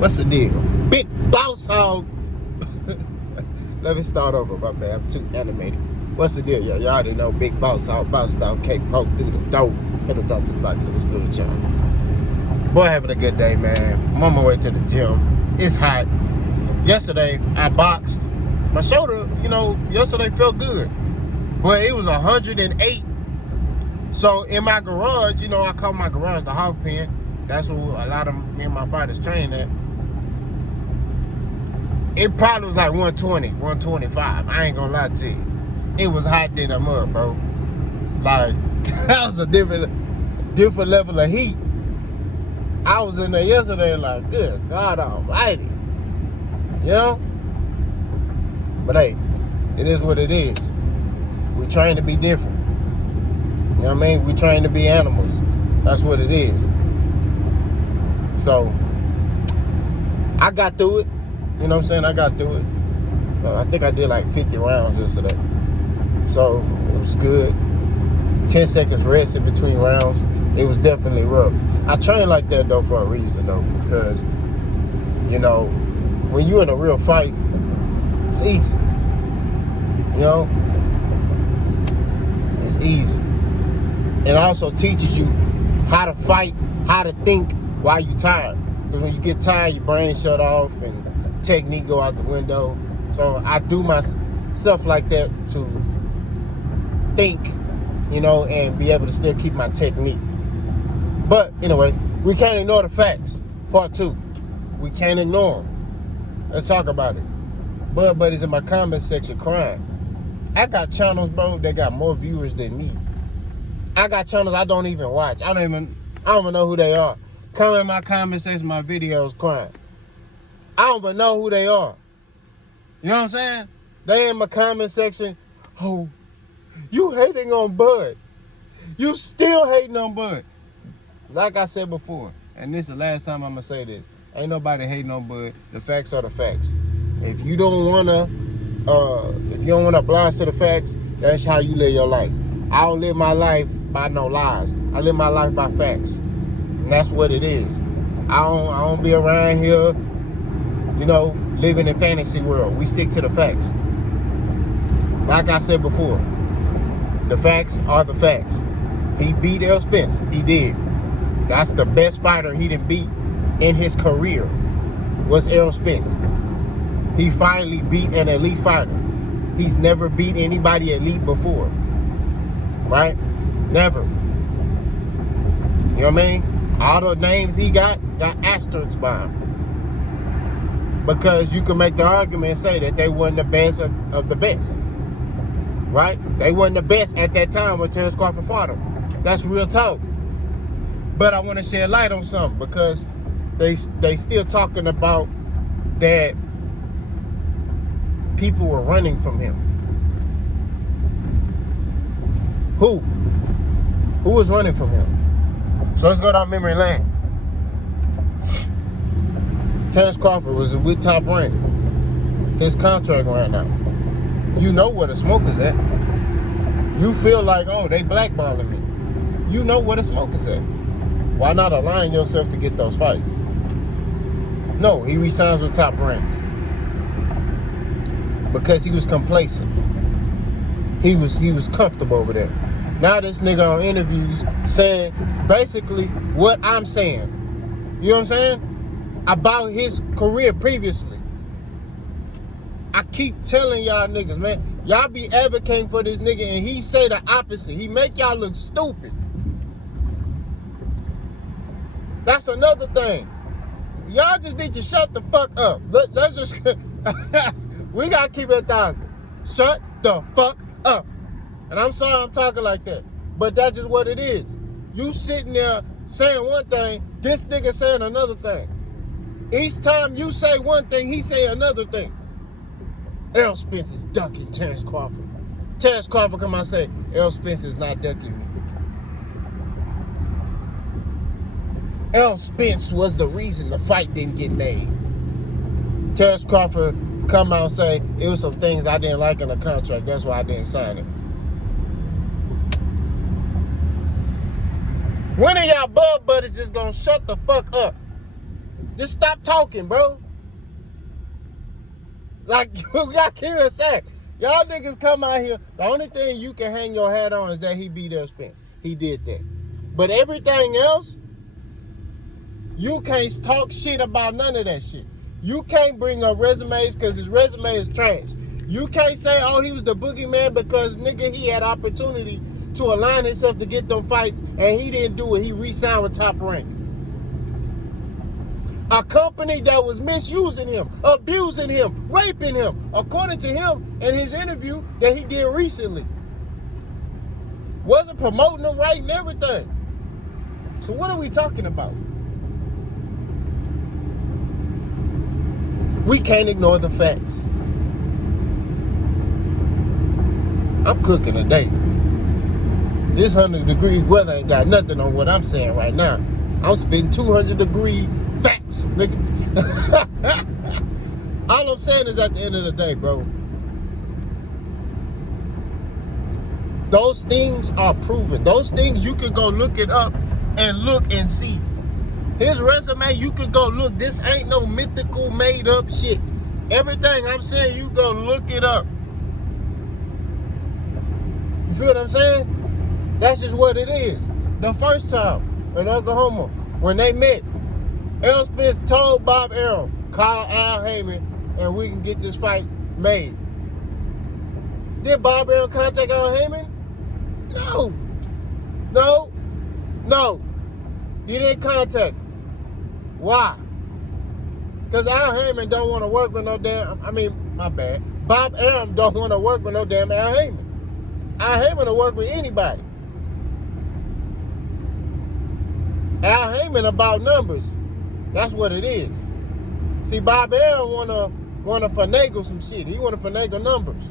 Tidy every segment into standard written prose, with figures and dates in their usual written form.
What's the deal? Big boss hog. Let me start over, my bad. I'm too animated. What's the deal? Y'all already know Big Boss Hog, boss dog, cake poke through the door. Let us talk to the box. So what's good with y'all? Boy, having a good day, man. I'm on my way to the gym. It's hot. Yesterday, I boxed. My shoulder, yesterday felt good. But it was 108. So in my garage, I call my garage the hog pen. That's where a lot of me and my fighters train at. It probably was like 120, 125. I ain't gonna lie to you. It was hot than a mud, bro. Like, that was a different level of heat. I was in there yesterday like, good God almighty. But hey, it is what it is. We train to be different. You know what I mean? We train to be animals. That's what it is. So, I got through it. You know what I'm saying? I got through it. I think I did like 50 rounds yesterday. So, it was good. 10 seconds rest in between rounds. It was definitely rough. I train like that, though, for a reason, though. Because, when you're in a real fight, it's easy. It's easy. It also teaches you how to fight, how to think while you're tired. Because when you get tired, your brain shut off and technique go out the window. So I do my stuff like that to think, and be able to still keep my technique. But anyway, we can't ignore the facts. Part 2. We can't ignore them. Let's talk about it. Bud buddies in my comment section crying. I got channels, bro, that got more viewers than me. I got channels I don't even watch. I don't even know who they are. Come in my comment section, my videos crying. I don't even know who they are. You know what I'm saying? They in my comment section. Oh, you hating on Bud. You still hating on Bud. Like I said before, and this is the last time I'm going to say this. Ain't nobody hating on Bud. The facts are the facts. If you don't want to oblige to the facts, that's how you live your life. I don't live my life by no lies. I live my life by facts. And that's what it is. I don't be around here, living in fantasy world. We stick to the facts. Like I said before, the facts are the facts. He beat Spence. He did. That's the best fighter he done beat in his career was Spence. He finally beat an elite fighter. He's never beat anybody elite before. Right? Never. You know what I mean? All the names he got asterisks by him. Because you can make the argument and say that they weren't the best of the best. Right? They weren't the best at that time when Terrence Crawford fought him. That's real talk. But I want to shed light on something because they still talking about that people were running from him. Who? Who was running from him? So let's go down memory lane. Terrence Crawford was with Top Rank. His contract ran out. You know where the smoke is at. You feel like, oh, they blackballing me. You know where the smoke is at. Why not align yourself to get those fights? No, he resigns with Top Rank. Because he was complacent. He was comfortable over there. Now this nigga on interviews saying basically what I'm saying. You know what I'm saying? About his career previously. I keep telling y'all niggas, man, y'all be advocating for this nigga and he say the opposite. He make y'all look stupid. That's another thing. Y'all just need to shut the fuck up. Let's just, we gotta keep it 1,000. Shut the fuck up. And I'm sorry I'm talking like that, but that's just what it is. You sitting there saying one thing, this nigga saying another thing. Each time you say one thing, he say another thing. Spence is ducking Terrence Crawford. Terrence Crawford come out and say, Spence is not ducking me. Spence was the reason the fight didn't get made. Terrence Crawford come out and say, it was some things I didn't like in the contract, that's why I didn't sign it. When are y'all bud buddies just gonna shut the fuck up? Just stop talking, bro. Like, you got to keep it saying. Y'all niggas come out here. The only thing you can hang your hat on is that he beat up Spence. He did that. But everything else, you can't talk shit about none of that shit. You can't bring up resumes because his resume is trash. You can't say, oh, he was the boogeyman because, nigga, he had opportunity to align himself to get them fights and he didn't do it. He re-signed with Top Rank. A company that was misusing him, abusing him, raping him, according to him in his interview that he did recently. Wasn't promoting him right and everything. So what are we talking about? We can't ignore the facts. I'm cooking today. This 100-degree weather ain't got nothing on what I'm saying right now. I'm spitting 200-degree facts, nigga. All I'm saying is at the end of the day, bro, those things are proven. Those things, you could go look it up and look and see. His resume, you could go look. This ain't no mythical, made up shit. Everything I'm saying, you go look it up. You feel what I'm saying? That's just what it is. The first time in Oklahoma, when they met, Errol Spence told Bob Arum, call Al Heyman and we can get this fight made. Did Bob Arum contact Al Heyman? No. He didn't contact him. Why? Because Al Heyman don't want to work with no damn, Bob Arum don't want to work with no damn Al Heyman. Al Heyman will work with anybody. Al Heyman about numbers. That's what it is. See, Bob Arum wanna finagle some shit. He wanna finagle numbers.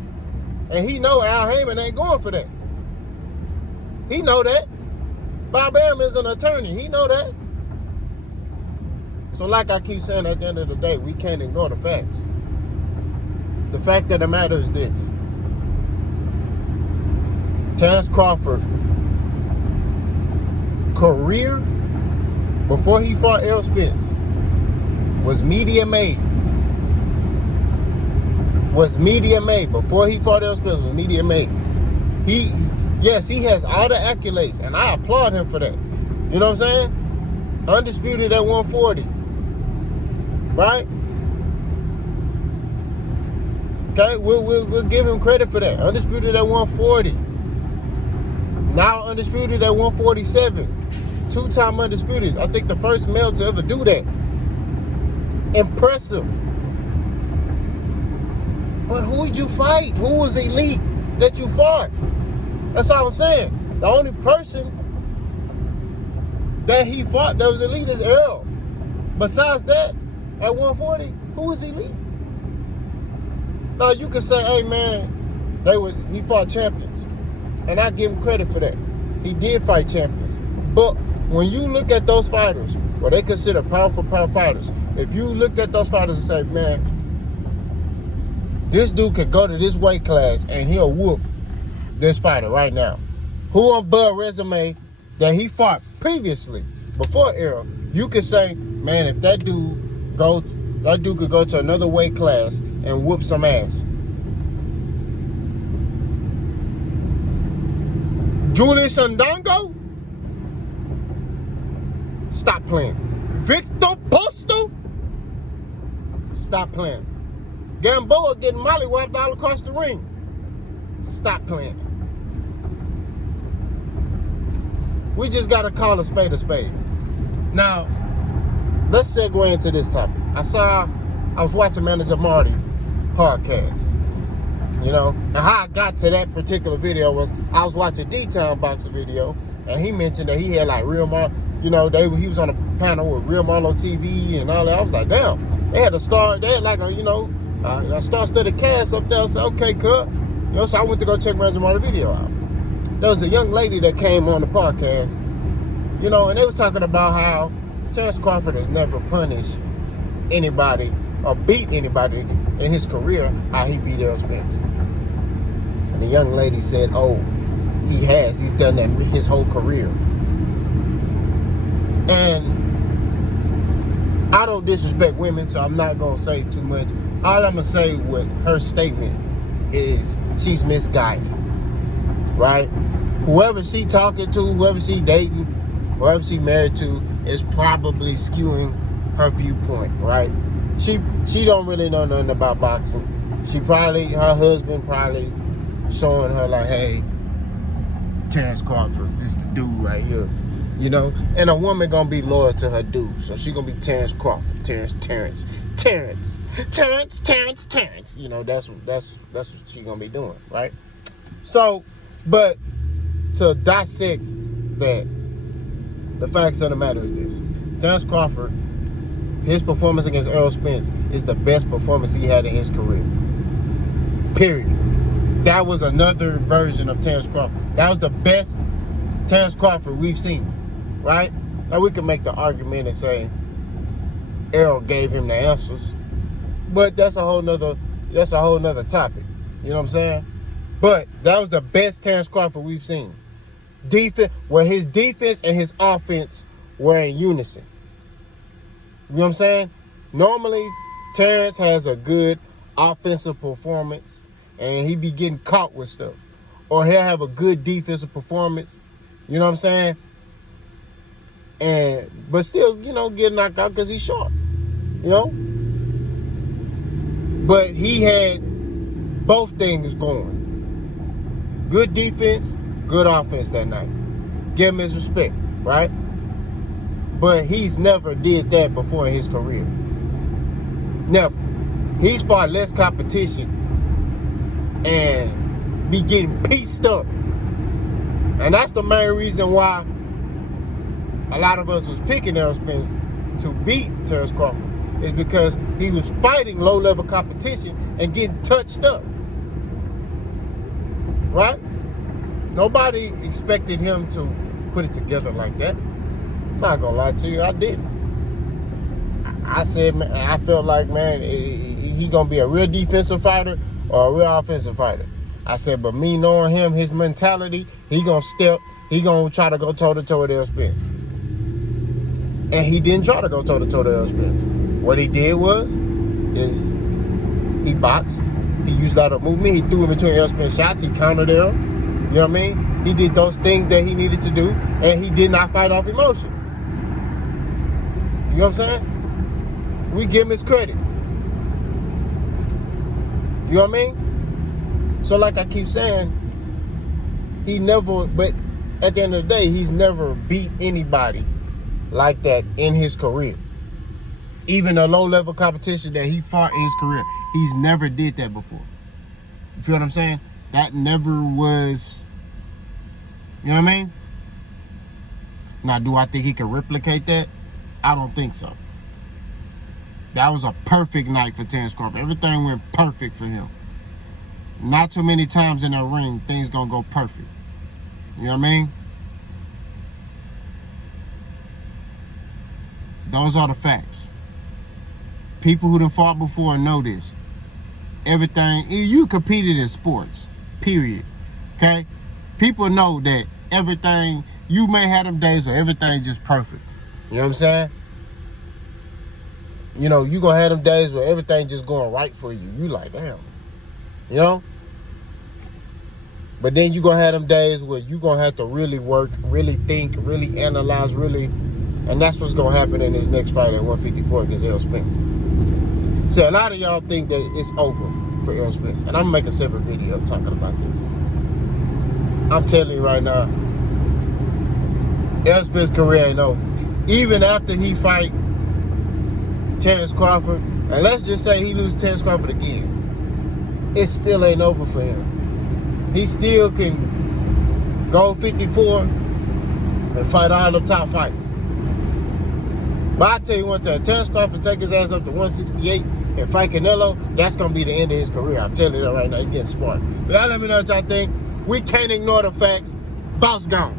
And he know Al Heyman ain't going for that. He know that. Bob Arum is an attorney. He know that. So like I keep saying, at the end of the day, we can't ignore the facts. The fact of the matter is this. Terrence Crawford career before he fought Errol Spence was media made. Before he fought Errol Spence, was media made. Yes, he has all the accolades, and I applaud him for that. You know what I'm saying? Undisputed at 140. Right? Okay, we'll give him credit for that. Undisputed at 140. Now undisputed at 147. Two-time undisputed. I think the first male to ever do that. Impressive. But who did you fight? Who was elite that you fought? That's all I'm saying. The only person that he fought that was elite is Errol. Besides that, at 140, who was elite? Now you can say, hey man, he fought champions. And I give him credit for that. He did fight champions. But when you look at those fighters, what they consider pound for pound fighters, if you looked at those fighters and say, man, this dude could go to this weight class and he'll whoop this fighter right now. Who on Bud resume that he fought previously, before Errol, you could say, man, if that dude could go to another weight class and whoop some ass. Julius Sandango? Stop playing. Victor Posto? Stop playing. Gamboa getting mollywopped all across the ring. Stop playing. We just got to call a spade a spade. Now, let's segue into this topic. I was watching Manager Marty podcast. You know, and how I got to that particular video was I was watching D-Town boxing video, and he mentioned that he had like Real Marlo, you know, he was on a panel with Real Marlo TV and all that. I was like, damn, they had a star-studded cast up there. I said, okay, cut. You know, so I went to go check Manager Marty video out. There was a young lady that came on the podcast, you know, and they was talking about how Terrence Crawford has never punished anybody or beat anybody in his career how he beat Errol Spence. And the young lady said, oh, he has. He's done that his whole career. And I don't disrespect women, so I'm not going to say too much. All I'm going to say with her statement is she's misguided, right? Whoever she talking to, whoever she dating, whoever she married to is probably skewing her viewpoint, right? She don't really know nothing about boxing. Her husband probably showing her like, hey, Terrence Crawford, this the dude right here, you know? And a woman gonna be loyal to her dude, so she gonna be Terrence Crawford, Terrence. You know, that's what she gonna be doing, right? So, but to dissect that, the facts of the matter is this: Terrence Crawford, his performance against Errol Spence is the best performance he had in his career. Period. That was another version of Terrence Crawford. That was the best Terrence Crawford we've seen, right? Now we can make the argument and say Errol gave him the answers, but that's a whole nother topic. You know what I'm saying? But that was the best Terrence Crawford we've seen. Defense, where his defense and his offense were in unison. You know what I'm saying? Normally, Terrence has a good offensive performance and he be getting caught with stuff. Or he'll have a good defensive performance. You know what I'm saying? But still, you know, get knocked out because he's short. You know? But he had both things going. Good defense, good offense that night. Give him his respect, right? But he's never did that before in his career. Never. He's fought less competition and be getting pieced up. And that's the main reason why a lot of us was picking Errol Spence to beat Terrence Crawford, is because he was fighting low-level competition and getting touched up. Right? Nobody expected him to put it together like that. I'm not gonna lie to you, I didn't. I said, man, I felt like, man, he gonna be a real defensive fighter or a real offensive fighter. I said, but me knowing him, his mentality, he gonna try to go toe-to-toe with Errol Spence. And he didn't try to go toe-to-toe with Errol Spence. What he did is he boxed, he used a lot of movement, he threw in between Errol Spence shots, he countered Errol. You know what I mean? He did those things that he needed to do, and he did not fight off emotion. You know what I'm saying? We give him his credit. You know what I mean? So like I keep saying, but at the end of the day, he's never beat anybody like that in his career. Even a low-level competition that he fought in his career, he's never did that before. You feel what I'm saying? That never was, you know what I mean? Now, do I think he can replicate that? I don't think so. That was a perfect night for Terrence Crawford. Everything went perfect for him. Not too many times in that ring, things gonna go perfect. You know what I mean? Those are the facts. People who done fought before know this. Everything, you competed in sports, period. Okay? People know that everything, you may have them days where everything just perfect. You know what I'm saying? You know, you gonna have them days where everything just going right for you. You like, damn. You know? But then you gonna have them days where you gonna have to really work, really think, really analyze, and that's what's gonna happen in this next fight at 154 against Errol Spence. So a lot of y'all think that it's over for Errol Spence, and I'm gonna make a separate video talking about this. I'm telling you right now, Errol Spence's career ain't over. Even after he fight Terrence Crawford, and let's just say he loses Terrence Crawford again, it still ain't over for him. He still can go 54 and fight all the top fights. But I tell you one thing, Terrence Crawford take his ass up to 168 and fight Canelo, that's going to be the end of his career. I'm telling you that right now, he's getting smart. But y'all let me know what y'all think. We can't ignore the facts. Boss gone.